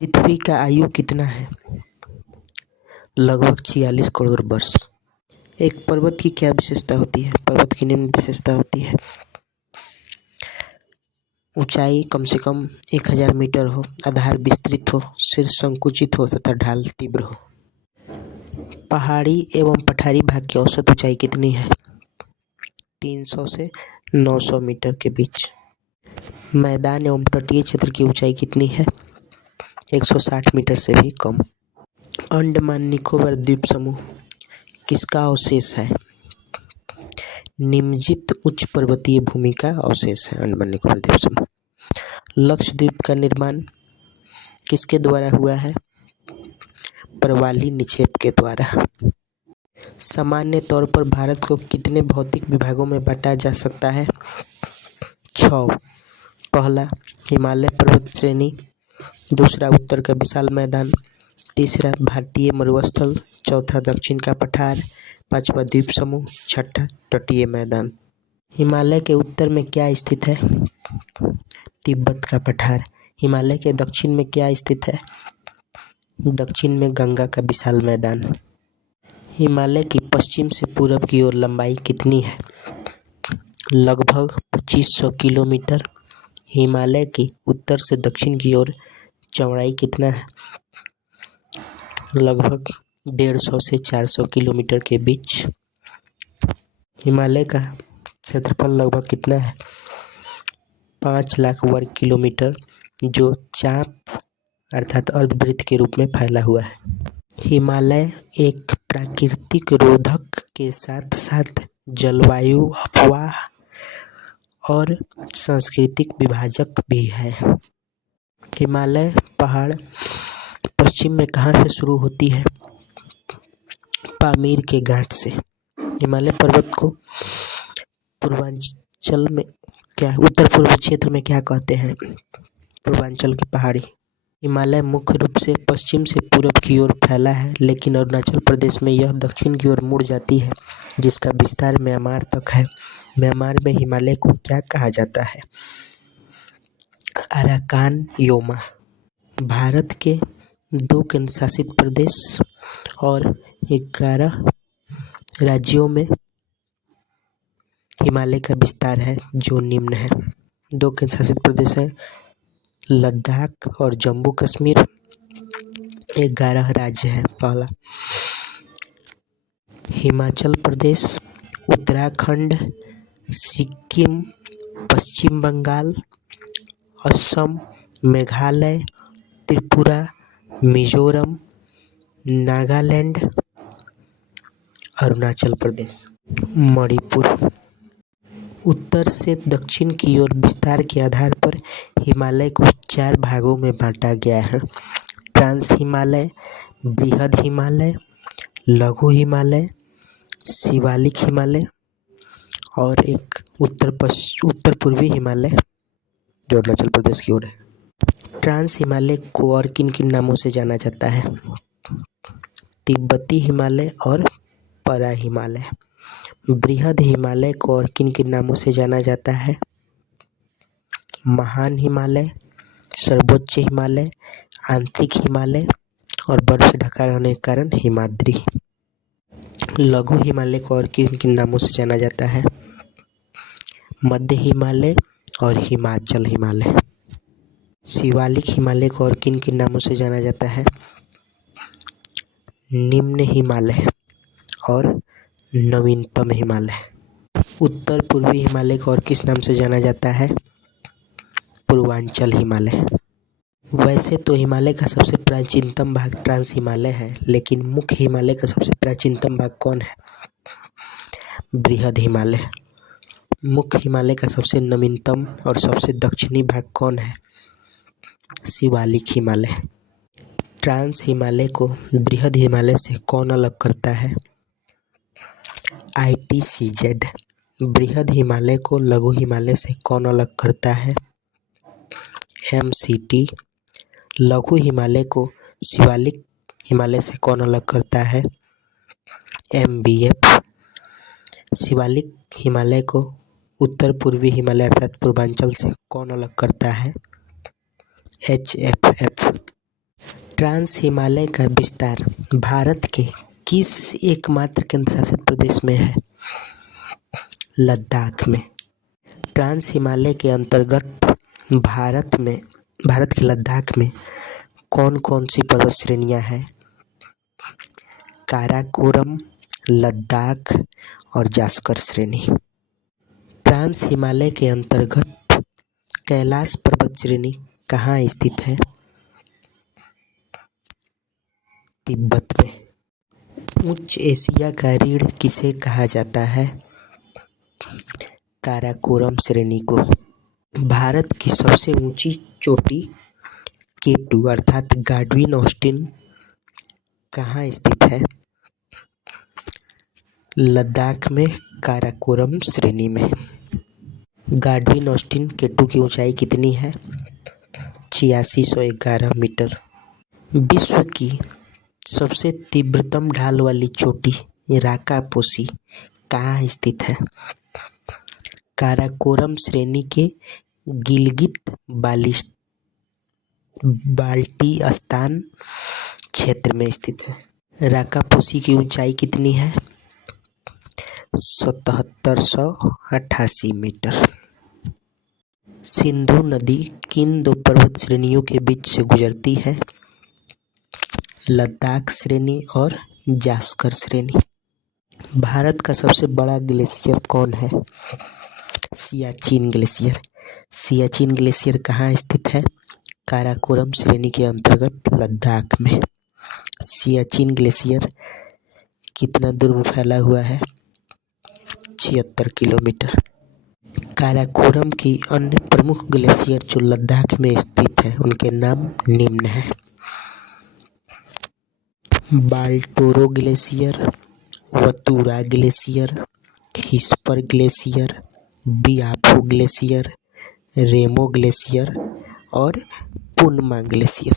पृथ्वी का आयु कितना है? लगभग 46 करोड़ वर्ष। एक पर्वत की क्या विशेषता होती है? पर्वत की निम्न विशेषता होती है: ऊंचाई कम से कम 1000 मीटर हो, आधार विस्तृत हो, शीर्ष संकुचित हो तथा ढाल तीव्र हो। पहाड़ी एवं पठारी भाग की औसत ऊंचाई कितनी है? 300 से 900 मीटर के बीच। मैदान एवं तटीय क्षेत्र की ऊंचाई कितनी है? 160 मीटर से भी कम। अंडमान निकोबार द्वीप समूह किसका अवशेष है? निमज्जित उच्च पर्वतीय भूमि का अवशेष है अंडमान निकोबार द्वीप समूह। लक्षद्वीप का निर्माण किसके द्वारा हुआ है? प्रवाली निक्षेप के द्वारा। सामान्य तौर पर भारत को कितने भौतिक विभागों में बांटा जा सकता है? 6। पहला, हिमालय पर्वत श्रेणी। दूसरा, उत्तर का विशाल मैदान। तीसरा, भारतीय मरुस्थल। चौथा, दक्षिण का पठार। पांचवा, द्वीप समूह। छठा, तटीय मैदान। हिमालय के उत्तर में क्या स्थित है? तिब्बत का पठार। हिमालय के दक्षिण में क्या स्थित है? दक्षिण में गंगा का विशाल मैदान। हिमालय की पश्चिम से पूरब की ओर लंबाई कितनी है? लगभग 2500 किलोमीटर। हिमालय की उत्तर से दक्षिण की ओर चौड़ाई कितना है? लगभग 150 से 400 किलोमीटर के बीच। हिमालय का क्षेत्रफल लगभग कितना है? 5 लाख वर्ग किलोमीटर, जो चाप अर्थात अर्धवृत्त के रूप में फैला हुआ है। हिमालय एक प्राकृतिक रोधक के साथ साथ जलवायु अपवाह और सांस्कृतिक विभाजक भी है। हिमालय पहाड़ पश्चिम में कहाँ से शुरू होती है? पामीर के घाट से। हिमालय पर्वत को पूर्वांचल में उत्तर पूर्व क्षेत्र में क्या कहते हैं? पूर्वांचल की पहाड़ी। हिमालय मुख्य रूप से पश्चिम से पूरब की ओर फैला है, लेकिन अरुणाचल प्रदेश में यह दक्षिण की ओर मुड़ जाती है, जिसका विस्तार म्यांमार तक है। म्यांमार में हिमालय को क्या कहा जाता है? Arakan Yoma. भारत के 2 केंद्र शासित प्रदेश और 11 राज्यों में हिमालय का विस्तार है, जो निम्न है। 2 केंद्र शासित प्रदेश हैं लद्दाख और जम्मू कश्मीर। 11 राज्य हैं। पहला, हिमाचल प्रदेश, उत्तराखंड, सिक्किम, पश्चिम बंगाल, असम, मेघालय, त्रिपुरा, मिजोरम, नागालैंड, अरुणाचल प्रदेश, मणिपुर। उत्तर से दक्षिण की ओर विस्तार के आधार पर हिमालय को 4 भागों में बांटा गया है: ट्रांस हिमालय, बृहद हिमालय, लघु हिमालय, शिवालिक हिमालय और एक उत्तर पूर्वी हिमालय जो अरुणाचल प्रदेश की ओर है। ट्रांस हिमालय को और किन किन नामों से जाना जाता है? तिब्बती हिमालय और परा हिमालय। बृहद हिमालय को और किन किन नामों से जाना जाता है? महान हिमालय, सर्वोच्च हिमालय, आंतरिक हिमालय और बर्फ से ढका रहने के कारण हिमाद्री। लघु हिमालय को और किन किन नामों से जाना जाता है? मध्य हिमालय और हिमाचल हिमालय। शिवालिक हिमालय को और किन किन नामों से जाना जाता है? निम्न हिमालय और नवीनतम हिमालय। उत्तर पूर्वी हिमालय को और किस नाम से जाना जाता है? पूर्वांचल हिमालय। वैसे तो हिमालय का सबसे प्राचीनतम भाग ट्रांस हिमालय है, लेकिन मुख्य हिमालय का सबसे प्राचीनतम भाग कौन है? बृहद हिमालय। मुख्य हिमालय का सबसे नवीनतम और सबसे दक्षिणी भाग कौन है? शिवालिक हिमालय। ट्रांस हिमालय को बृहद हिमालय से कौन अलग करता है? ITCZ। बृहद हिमालय को लघु हिमालय से कौन अलग करता है? MCT। लघु हिमालय को शिवालिक हिमालय से कौन अलग करता है? MBF। शिवालिक हिमालय को उत्तर पूर्वी हिमालय अर्थात पूर्वांचल से कौन अलग करता है? HFF। ट्रांस हिमालय का विस्तार भारत के किस एकमात्र केंद्रशासित प्रदेश में है? लद्दाख में। ट्रांस हिमालय के अंतर्गत भारत के लद्दाख में कौन कौन सी पर्वत श्रेणियां हैं? काराकोरम, लद्दाख और जास्कर श्रेणी। ट्रांस हिमालय के अंतर्गत कैलाश पर्वत श्रेणी कहाँ स्थित है? तिब्बत में। उच्च एशिया का रीढ़ किसे कहा जाता है? काराकोरम श्रेणी को। भारत की सबसे ऊंची चोटी K2 अर्थात गाडविन ऑस्टिन कहाँ स्थित है? लद्दाख में, काराकोरम श्रेणी में। गाडविन ऑस्टिन K2 की ऊंचाई कितनी है? 8611 मीटर। विश्व की सबसे तीव्रतम ढाल वाली चोटी राकापोसी कहाँ स्थित है? काराकोरम श्रेणी के गिलगित बाल्टिस्तान क्षेत्र में स्थित है। राकापोसी की ऊंचाई कितनी है? 7788 मीटर। सिंधु नदी किन दो पर्वत श्रेणियों के बीच से गुजरती है? लद्दाख श्रेणी और जास्कर श्रेणी। भारत का सबसे बड़ा ग्लेशियर कौन है? सियाचिन ग्लेशियर। सियाचिन ग्लेशियर कहाँ स्थित है? काराकोरम श्रेणी के अंतर्गत लद्दाख में। सियाचिन ग्लेशियर कितना दूर में फैला हुआ है? 76 किलोमीटर। काराकोरम की अन्य प्रमुख ग्लेशियर जो लद्दाख में स्थित है उनके नाम निम्न हैं: Baltoro glacier, Batura glacier, Hispar glacier, Biafo glacier, Rimo glacier और पुनमा ग्लेशियर।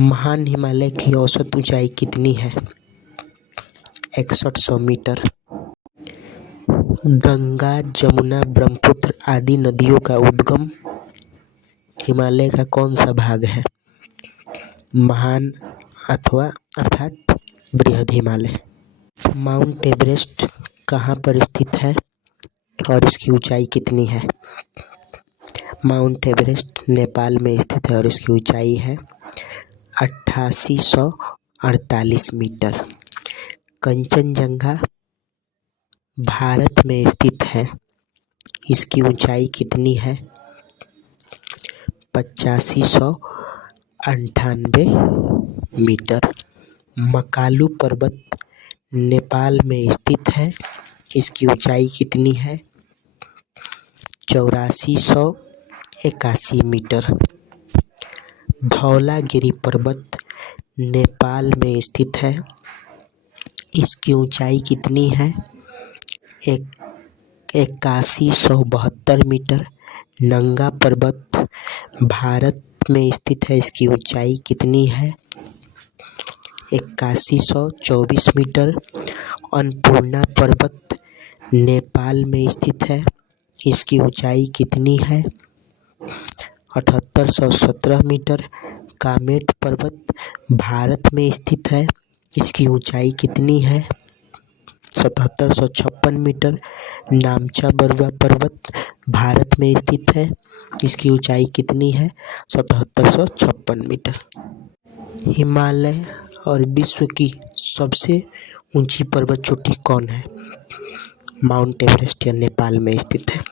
महान हिमालय की औसत ऊंचाई कितनी है? 6100 मीटर। गंगा, जमुना, ब्रह्मपुत्र आदि नदियों का उद्गम हिमालय का कौन सा भाग है? महान अर्थात बृहद हिमालय। माउंट एवरेस्ट कहाँ पर स्थित है और इसकी ऊंचाई कितनी है? माउंट एवरेस्ट नेपाल में स्थित है और इसकी ऊंचाई है 8848 मीटर। कंचनजंगा भारत में स्थित है, इसकी ऊंचाई कितनी है? 8598 मीटर। मकालू पर्वत नेपाल में स्थित है, इसकी ऊंचाई कितनी है? 8481 मीटर। धौलागिरी पर्वत नेपाल में स्थित है, इसकी ऊंचाई कितनी है? 8172 मीटर। नंगा पर्वत भारत में स्थित है, इसकी ऊंचाई कितनी है? 8124 मीटर। अन्नपूर्णा पर्वत नेपाल में स्थित है, इसकी ऊंचाई कितनी है? 7817 मीटर। कामेट पर्वत भारत में स्थित है, इसकी ऊंचाई कितनी है? 7756 मीटर। नामचा बरुआ पर्वत भारत में स्थित है, इसकी ऊंचाई कितनी है? 7756 मीटर। हिमालय और विश्व की सबसे ऊंची पर्वत चोटी कौन है? माउंट एवरेस्ट या नेपाल में स्थित है।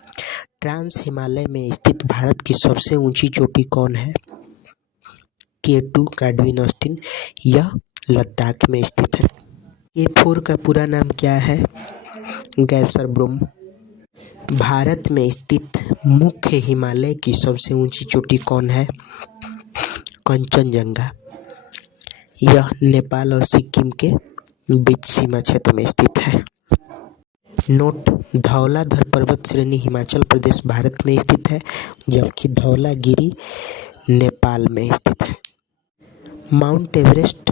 ट्रांस हिमालय में स्थित भारत की सबसे ऊंची चोटी कौन है? K2 गाडविन ऑस्टिन, यह लद्दाख में स्थित है। K4 का पूरा नाम क्या है? गैसरब्रुम। भारत में स्थित मुख्य हिमालय की सबसे ऊंची चोटी कौन है? कंचनजंगा, यह नेपाल और सिक्किम के बीच सीमा क्षेत्र में स्थित है। नोट: धौलाधर पर्वत श्रेणी हिमाचल प्रदेश भारत में स्थित है, जबकि धौलागिरी नेपाल में स्थित है। माउंट एवरेस्ट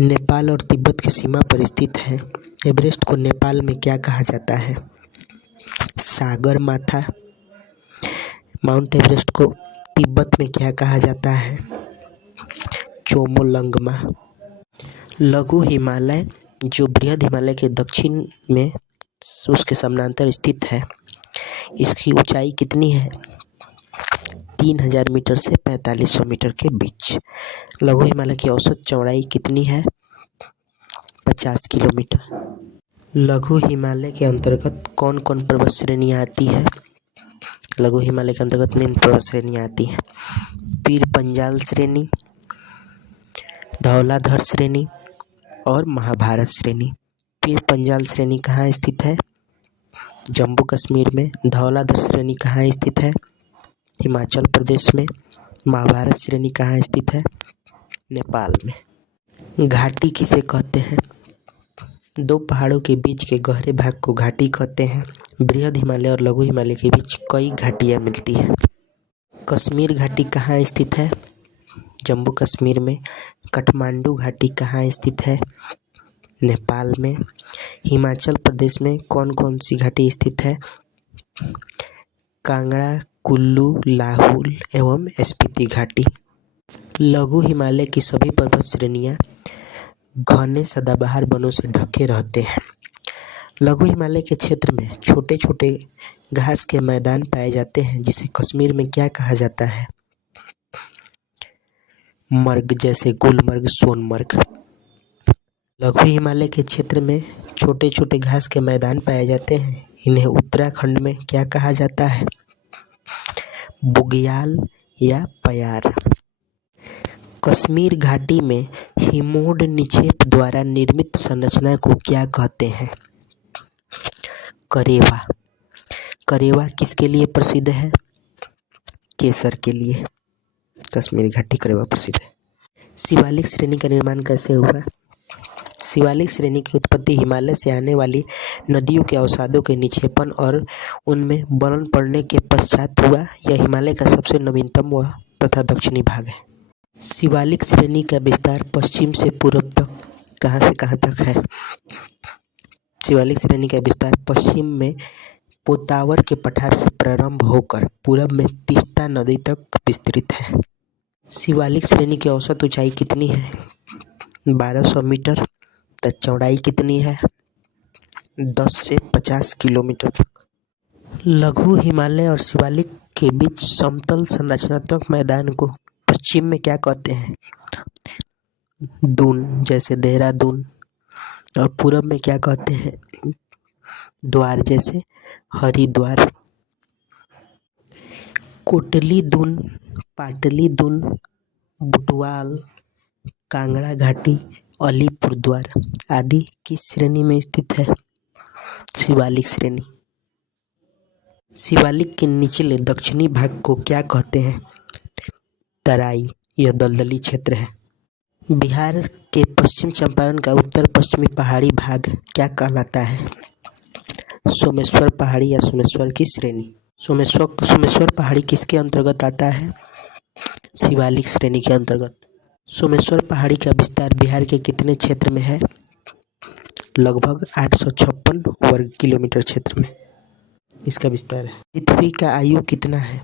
नेपाल और तिब्बत की सीमा पर स्थित है। एवरेस्ट को नेपाल में क्या कहा जाता है? सागर माथा। माउंट एवरेस्ट को तिब्बत में क्या कहा जाता है? चोमोलंगमा। लघु हिमालय जो बृहद हिमालय के दक्षिण में उसके समानांतर स्थित है, इसकी ऊंचाई कितनी है? 3000 मीटर से 4500 मीटर के बीच। लघु हिमालय की औसत चौड़ाई कितनी है? 50 किलोमीटर। लघु हिमालय के अंतर्गत कौन कौन पर्वत श्रेणियाँ आती है? लघु हिमालय के अंतर्गत निम्न पर्वत श्रेणियाँ आती हैं: पीर पंजाल श्रेणी, धौलाधर श्रेणी और महाभारत श्रेणी। पीर पंजाल श्रेणी कहाँ स्थित है? जम्मू कश्मीर में। धौलाधर श्रेणी कहाँ स्थित है? हिमाचल प्रदेश में। महाभारत श्रेणी कहाँ स्थित है? नेपाल में। घाटी किसे कहते हैं? दो पहाड़ों के बीच के गहरे भाग को घाटी कहते हैं। बृहद हिमालय और लघु हिमालय के बीच कई घाटियाँ मिलती हैं। कश्मीर घाटी कहाँ स्थित है? जम्मू कश्मीर में। काठमांडू घाटी कहाँ स्थित है? नेपाल में। हिमाचल प्रदेश में कौन कौन सी घाटी स्थित है? कांगड़ा, कुल्लू, लाहुल एवं स्पीति घाटी। लघु हिमालय की सभी पर्वत श्रेणियाँ घने सदाबहार वनों से ढके रहते हैं। लघु हिमालय के क्षेत्र में छोटे छोटे घास के मैदान पाए जाते हैं, जिसे कश्मीर में क्या कहा जाता है? मर्ग, जैसे गुलमर्ग, सोनमर्ग। लघु हिमालय के क्षेत्र में छोटे छोटे घास के मैदान पाए जाते हैं, इन्हें उत्तराखंड में क्या कहा जाता है? बुग्याल या पयार। कश्मीर घाटी में हिमोड निक्षेप द्वारा निर्मित संरचना को क्या कहते हैं? करेवा। करेवा किसके लिए प्रसिद्ध है? केसर के लिए। कश्मीर घाटी करेवा प्रसिद्ध है। शिवालिक श्रेणी का निर्माण कैसे हुआ? शिवालिक श्रेणी की उत्पत्ति हिमालय से आने वाली नदियों के अवसादों के निक्षेपण और उनमें बलन पड़ने के पश्चात हुआ। यह हिमालय का सबसे नवीनतम व तथा दक्षिणी भाग है। शिवालिक श्रेणी का विस्तार पश्चिम से पूर्व तक कहाँ से कहाँ तक है? शिवालिक श्रेणी का विस्तार पश्चिम में पोतावर के पठार से प्रारंभ होकर पूरब में तीस्ता नदी तक विस्तृत है। शिवालिक श्रेणी की औसत ऊंचाई कितनी है? 1200 मीटर। तथा चौड़ाई कितनी है? 10 से 50 किलोमीटर तक। लघु हिमालय और शिवालिक के बीच समतल संरचनात्मक मैदान को पश्चिम में क्या कहते हैं? दून, जैसे देहरादून। और पूरब में क्या कहते हैं? द्वार, जैसे हरिद्वार। कोटली दून, पाटली दून, बुटवाल, कांगड़ा घाटी, अलीपुरद्वार आदि किस श्रेणी में स्थित है? शिवालिक श्रेणी। शिवालिक के निचले दक्षिणी भाग को क्या कहते हैं? तराई। यह दलदली क्षेत्र है। बिहार के पश्चिम चंपारण का उत्तर पश्चिमी पहाड़ी भाग क्या कहलाता है? सोमेश्वर पहाड़ी या सोमेश्वर की श्रेणी। सोमेश्वर पहाड़ी किसके अंतर्गत आता है? शिवालिक श्रेणी के अंतर्गत। सोमेश्वर पहाड़ी का विस्तार बिहार के कितने क्षेत्र में है? लगभग 856 वर्ग किलोमीटर क्षेत्र में इसका विस्तार है। पृथ्वी का आयु कितना है?